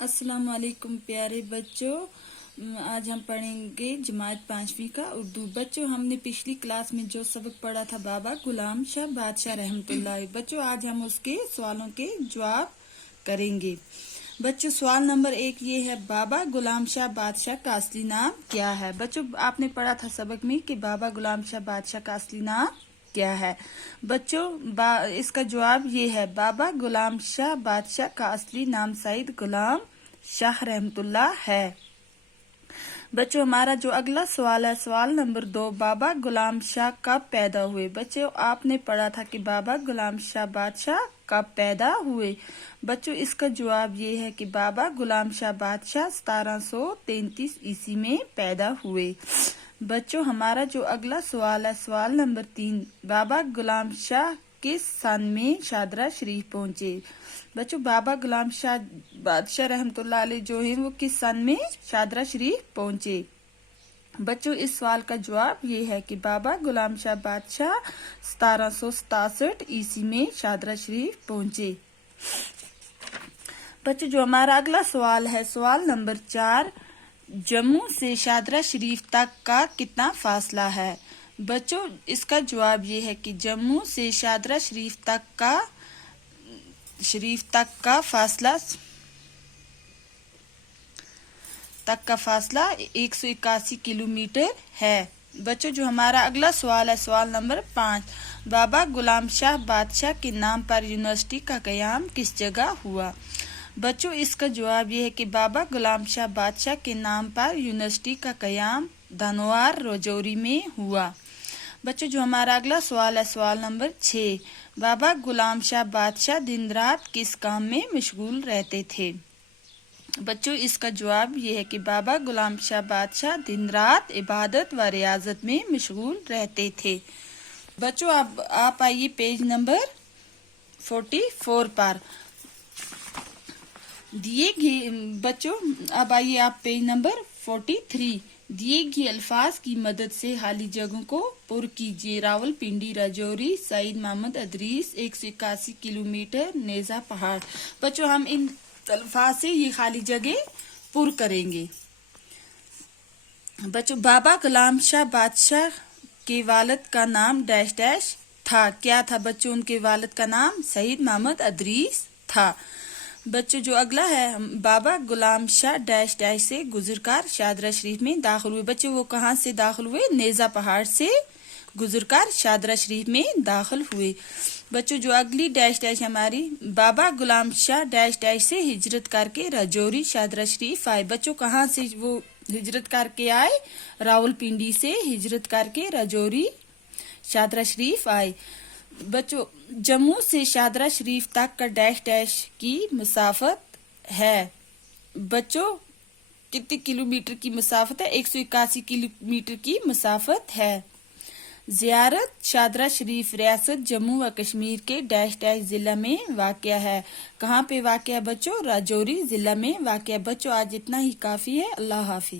अस्सलाम वालेकुम प्यारे बच्चों। आज हम पढ़ेंगे जमात 5वीं का उर्दू। बच्चों, हमने पिछली क्लास में जो सबक पढ़ा था बाबा गुलाम शाह बादशाह रहमतुल्लाह। बच्चों, आज हम उसके सवालों के जवाब करेंगे। बच्चों, सवाल नंबर 1 ये है, बाबा गुलाम शाह बादशाह का असली नाम क्या है? बच्चों, आपने पढ़ा था सबक में कि बाबा गुलाम शाह बादशाह का असली नाम क्या है। बच्चों, इसका जवाब ये है, बाबा गुलाम शाह बादशाह का असली नाम सईद गुलाम शाह रहमतुल्लाह है। बच्चों, हमारा जो अगला सवाल है, सवाल नंबर 2, बाबा गुलाम शाह कब पैदा हुए? बच्चों, आपने पढ़ा था कि बाबा गुलाम शाह बादशाह कब पैदा हुए। बच्चों, इसका जवाब ये है कि बाबा गुलाम शाह बादशाह 1733 ईस्वी में पैदा हुए। बच्चों, हमारा जो अगला सवाल है, सवाल नंबर 3, बाबा गुलाम शाह किस सन में शादरा शरीफ पहुंचे? बच्चों, बाबा गुलाम शाह बादशाह रहमतुल्लाह अलैह जो है वो किस सन में शादरा शरीफ पहुंचे? बच्चों, इस सवाल का जवाब ये है कि बाबा गुलाम शाह बादशाह 1767 ईस्वी में शादरा शरीफ पहुंचे। बच्चों, जो हमारा अगला सवाल है, सवाल नंबर 4, जम्मू से शादरा शरीफ तक का कितना फासला है? बच्चों, इसका जवाब ये है कि जम्मू से शादरा शरीफ तक का फासला 181 किलोमीटर है। बच्चों, जो हमारा अगला सवाल है, सवाल नंबर 5, बाबा गुलाम शाह बादशाह के नाम पर यूनिवर्सिटी का क़याम किस जगह हुआ? बच्चों, इसका जवाब यह है कि बाबा गुलाम शाह बादशाह के नाम पर यूनिवर्सिटी का क़याम धनवार राजौरी में हुआ। बच्चों, जो हमारा अगला सवाल है, सवाल नंबर 6, बाबा गुलाम शाह बादशाह दिन रात किस काम में मशगूल रहते थे? बच्चों, इसका जवाब ये है कि बाबा गुलाम शाह बादशाह दिन रात इबादत व रियाजत में मशगूल रहते थे। बच्चों, अब आप आइए पेज नंबर 44 पर दिए गए। बच्चों, अब आइए आप पेज नंबर 43, दिए गए अल्फाज की मदद से खाली जगहों को पुर कीजिए। रावलपिंडी, राजौरी, सईद मोहम्मद अदरीस, 181 किलोमीटर, नेजा पहाड़। बच्चों, हम इन अल्फाज से ये खाली जगह पुर करेंगे। बच्चों, बाबा गुलाम शाह बादशाह के वालिद का नाम डैश डैश था। क्या था बच्चों उनके वालिद का नाम? सईद मोहम्मद अदरीस था। बच्चों, जो अगला है, बाबा गुलाम शाह डैश डैश से गुजरकर शादरा शरीफ में दाखिल हुए। बच्चों, वो कहाँ से दाखिल हुए? नेजा पहाड़ से गुजरकर शादरा शरीफ में दाखिल हुए। बच्चों, जो अगली डैश डैश हमारी, बाबा गुलाम शाह डैश डैश से हिजरत करके राजौरी शादरा शरीफ आए। बच्चों, कहाँ से वो हिजरत करके आए? रावलपिंडी से हिजरत करके राजौरी शादरा शरीफ आए। बच्चों, जम्मू से शादरा शरीफ तक का डैश डैश की मसाफत है। बच्चों, कितने किलोमीटर की मसाफत है? 181 किलोमीटर की मसाफत है। ज़ियारत शादरा शरीफ रियासत जम्मू व कश्मीर के डैश डैश जिला में वाक़या है। कहाँ पे वाक़या है बच्चों? राजौरी जिला में वाक़या। बच्चों, आज इतना ही काफ़ी है। अल्लाह हाफिज।